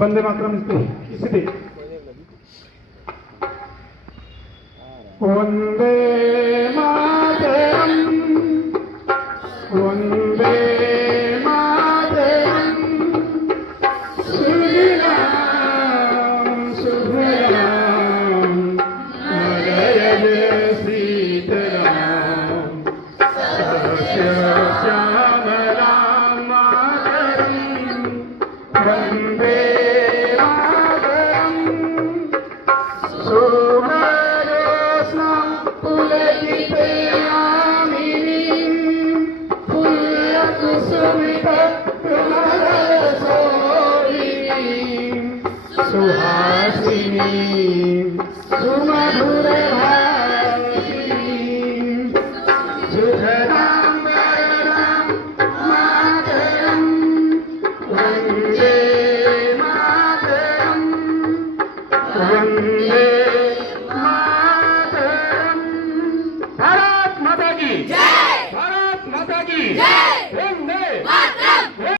वंदे मातरम स्थिति वंदे मातरम वंदे मातरम सुजलाम सुफलाम मलयज सीतलाम सस्य श्यामलाम मातरम वंदे सुहासिनी सुमधुर भाषिणी सुधरां वरदां मातरं वन्दे मातरं वन्दे मातरं। भारत माता की जय, भारत माता की जय।